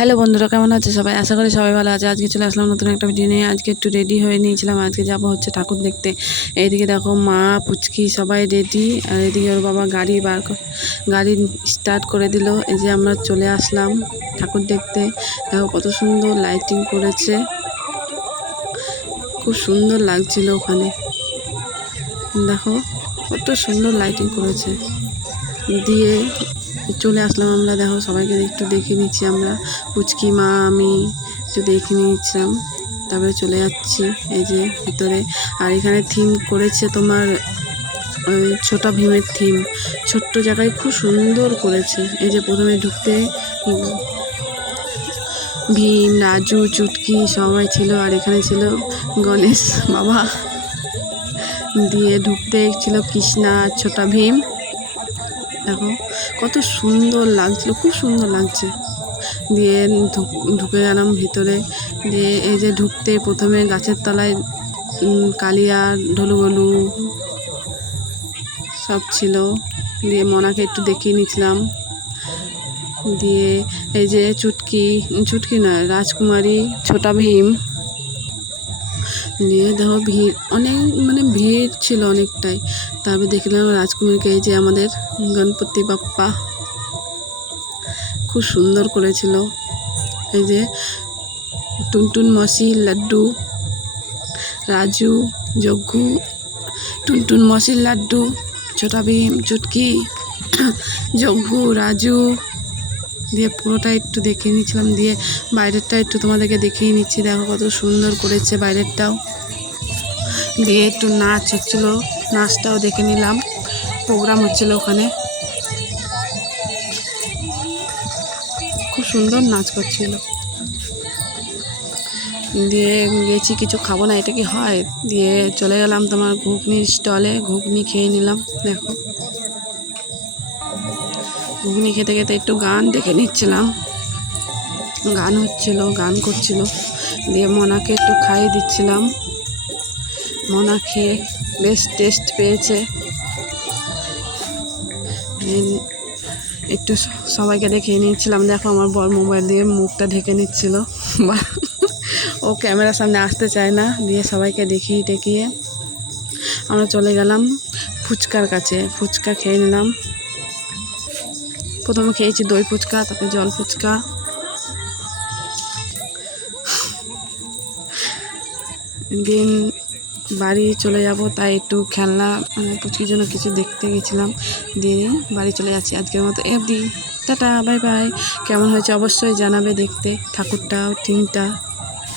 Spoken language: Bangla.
হ্যালো বন্ধুরা, কেমন আছে সবাই? আশা করি সবাই ভালো আছে। আজকে চলে আসলাম নতুন একটা ভিডিও নিয়ে। আজকে একটু রেডি হয়ে নিয়েছিলাম, আজকে যাব হচ্ছে ঠাকুর দেখতে। এইদিকে দেখো মা, পুচকি সবাই রেডি, আর এদিকে ওর বাবা গাড়ি স্টার্ট করে দিল। এই যে আমরা চলে আসলাম ঠাকুর দেখতে। দেখো কত সুন্দর লাইটিং করেছে, খুব সুন্দর লাগছিল ওখানে। দেখো কত সুন্দর লাইটিং করেছে। দিয়ে চলে আসলাম আমরা। দেখো সবাইকে একটু দেখে নিচ্ছি আমরা, পুচকি, মা, আমি একটু দেখে নিচ্ছিলাম, তারপরে চলে যাচ্ছি এই যে ভিতরে। আর এখানে থিম করেছে তোমার ছোটা ভীমের থিম, ছোট্ট জায়গায় খুব সুন্দর করেছে। এই যে প্রথমে ঢুকতে ভীম, রাজু, চুটকি সবাই ছিল, আর এখানে ছিল গণেশ বাবা। দিয়ে ঢুকতে ছিল কৃষ্ণা, ছোটা ভীম। দেখো কত সুন্দর লাগছিল, খুব সুন্দর লাগছে। দিয়ে ঢুকে গেলাম ভিতরে। দিয়ে এই যে ঢুকতে প্রথমে গাছের তলায় কালিয়া, ঢোলগলু সব ছিল। দিয়ে মনাকে একটু দেখিয়ে নিয়েছিলাম। দিয়ে এই যে চুটকি নয়, রাজকুমারী, ছোটা ভীম। দিয়ে দেখো ভিড় অনেক, মানে ভিড় ছিল অনেকটাই। তারপরে দেখলাম রাজকুমারীকে, এই যে আমাদের গণপতি বাপ্পা খুব সুন্দর করেছিল। এই যে টুনটুন মাসি, লাড্ডু, রাজু, জগ্গু, টুনটুন মাসির লাড্ডু, ছোটা ভীম, চুটকি, জগ্গু, রাজু। দিয়ে পুরোটা একটু দেখিয়ে নিচ্ছিলাম। দিয়ে বাইরেরটা একটু তোমাদেরকে দেখিয়ে নিচ্ছি। দেখো কত সুন্দর করেছে বাইরেরটাও। দিয়ে একটু নাচ হচ্ছিল, নাচটাও দেখে নিলাম, প্রোগ্রাম হচ্ছিল ওখানে, খুব সুন্দর নাচ করছিল। দিয়ে গেছি, কিছু খাবো না, এটা কি হয়। দিয়ে চলে গেলাম তোমার ঘুগনির স্টলে, ঘুগনি খেয়ে নিলাম। দেখো ঘুগনি খেতে খেতে একটু গান দেখে নিচ্ছিলাম, গান হচ্ছিল, গান করছিল। দিয়ে মনাকে একটু খাইয়ে দিচ্ছিলাম, মনা খেয়ে বেশ টেস্ট পেয়েছে। একটু সবাইকে দেখিয়ে নিচ্ছিলাম। দেখো আমার বর মোবাইল দিয়ে মুখটা ঢেকে নিচ্ছিল, ও ক্যামেরার সামনে আসতে চায় না। দিয়ে সবাইকে দেখিয়ে আমরা চলে গেলাম ফুচকার কাছে, ফুচকা খেয়ে নিলাম। প্রথমে খেয়েছি দই ফুচকা, তারপরে জল ফুচকা। দিন বাড়ি চলে যাব, তাই একটু খেলনা, মানে পুচকির জন্য কিছু দেখতে গেছিলাম। দিয়ে বাড়ি চলে যাচ্ছি আজকের মতো। Tata, bye bye. কেমন হয়েছে অবশ্যই জানাবে দেখতে ঠাকুরটা, থিমটা।